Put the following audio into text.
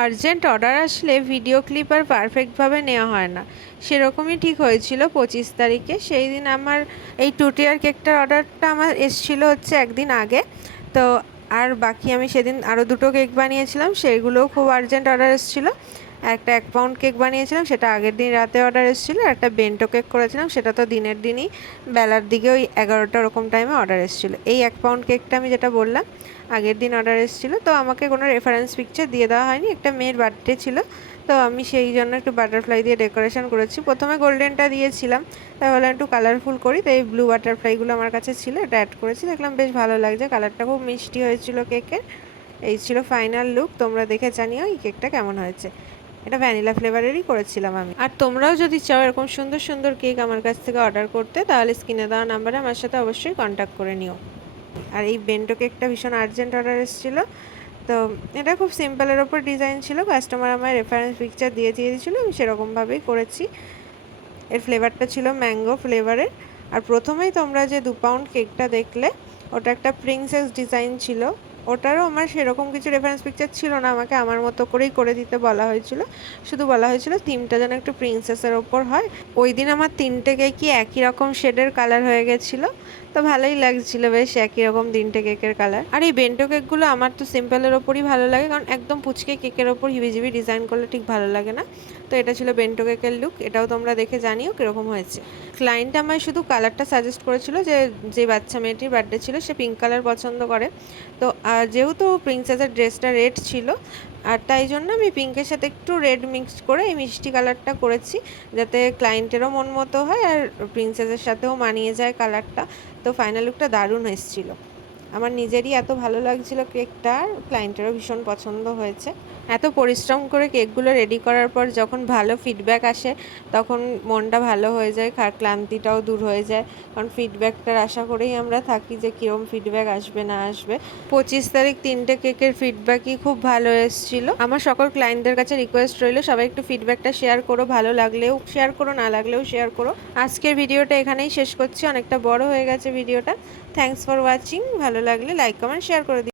Urgent order আসলে video clip আর পারফেক্টভাবে নেওয়া হয় না, সেরকমই ঠিক হয়েছিল 25 তারিখে। সেই দিন আমার এই 2 টিয়ার কেকটার অর্ডারটা আমার এসেছিলো হচ্ছে একদিন আগে। তো আর বাকি আমি সেদিন আরও 2টো কেক বানিয়েছিলাম, সেইগুলোও খুব আর্জেন্ট অর্ডার এসেছিলো। একটা 1 পাউন্ড কেক বানিয়েছিলাম, সেটা আগের দিন রাতে অর্ডার এসেছিলো। একটা বেন্টো কেক করেছিলাম, সেটা তো দিনের দিনই বেলার দিকে ওই 11টা ওরকম টাইমে অর্ডার এসেছিলো। এই 1 পাউন্ড কেকটা আমি যেটা বললাম আগের দিন অর্ডার এসেছিলো। তো আমাকে কোনো রেফারেন্স পিকচার দিয়ে দেওয়া হয়নি, একটা মেয়ের বার্থডে ছিল, তো আমি সেই জন্য একটু বাটারফ্লাই দিয়ে ডেকোরেশন করেছি। প্রথমে গোল্ডেনটা দিয়েছিলাম, তাই ভাবলাম একটু কালারফুল করি, তাই এই ব্লু বাটারফ্লাইগুলো আমার কাছে ছিল, এটা অ্যাড করেছি। দেখলাম বেশ ভালো লাগছে, কালারটা খুব মিষ্টি হয়েছিল কেকের। এই ছিল ফাইনাল লুক। তোমরা দেখে জানিও এই কেকটা কেমন হয়েছে। এটা ভ্যানিলা ফ্লেভারেরই করেছিলাম আমি। আর তোমরাও যদি চাও এরকম সুন্দর সুন্দর কেক আমার কাছ থেকে অর্ডার করতে, তাহলে স্ক্রিনে দেওয়া নাম্বারে আমার সাথে অবশ্যই কন্ট্যাক্ট করে নিও। আর এই বেন্টো কেকটা ভীষণ আর্জেন্ট অর্ডার এসেছিলো। তো এটা খুব সিম্পলের ওপর ডিজাইন ছিল, কাস্টমার আমায় রেফারেন্স পিকচার দিয়ে দিয়েছিলো, আমি সেরকমভাবেই করেছি। এর ফ্লেভারটা ছিল ম্যাঙ্গো ফ্লেভারের। আর প্রথমেই তোমরা যে 2 পাউন্ড কেকটা দেখলে, ওটা একটা প্রিন্সেস ডিজাইন ছিল। ওটারও আমার সেরকম কিছু রেফারেন্স পিকচার ছিল না, আমাকে আমার মতো করেই করে দিতে বলা হয়েছিল। শুধু বলা হয়েছিল থিমটা যেন একটু প্রিন্সেসের ওপর হয়। ওই দিন আমার 3টে কেকই একই রকম শেডের কালার হয়ে গেছিলো, তো ভালোই লাগছিল বেশ একই রকম 3টে কেকের কালার। আর এই বেন্টো কেকগুলো আমার তো সিম্পলের ওপরই ভালো লাগে, কারণ একদম পুচকে কেকের ওপর হিবিজিবি ডিজাইন করলে ঠিক ভালো লাগে না। তো এটা ছিল বেন্টো কেকের লুক, এটাও তোমরা দেখে জানিও কীরকম হয়েছে। ক্লায়েন্ট আমায় শুধু কালারটা সাজেস্ট করেছিল, যে বাচ্চা মেয়েটির বার্থডে ছিল সে পিঙ্ক কালার পছন্দ করে। তো যেহেতু প্রিন্সেসের ড্রেসটা রেড ছিল, আর তাই জন্য আমি পিঙ্কের সাথে একটু রেড মিক্স করে এই মিষ্টি কালারটা করেছি, যাতে ক্লায়েন্টেরও মন মতো হয় আর প্রিন্সেসের সাথেও মানিয়ে যায় কালারটা। তো ফাইনাল লুকটা দারুণ এসেছিল, আমার নিজেরই এত ভালো লাগছিল কেকটা, আর ক্লায়েন্টেরও ভীষণ পছন্দ হয়েছে। এত পরিশ্রম করে কেকগুলো রেডি করার পর যখন ভালো ফিডব্যাক আসে, তখন মনটা ভালো হয়ে যায়, ক্লান্তিটাও দূর হয়ে যায়। কারণ ফিডব্যাকটার আশা করেই আমরা থাকি যে কীরকম ফিডব্যাক আসবে না আসবে। 25 তারিখ 3টে কেকের ফিডব্যাকই খুব ভালো এসেছিল। আমার সকল ক্লায়েন্টদের কাছে রিকোয়েস্ট রইল, সবাই একটু ফিডব্যাকটা শেয়ার করো, ভালো লাগলেও শেয়ার করো, না লাগলেও শেয়ার করো। আজকের ভিডিওটা এখানেই শেষ করছি, অনেকটা বড় হয়ে গেছে ভিডিওটা। Thanks for watching. ভালো লাগলে লাইক কমেন্ট শেয়ার করে দিও।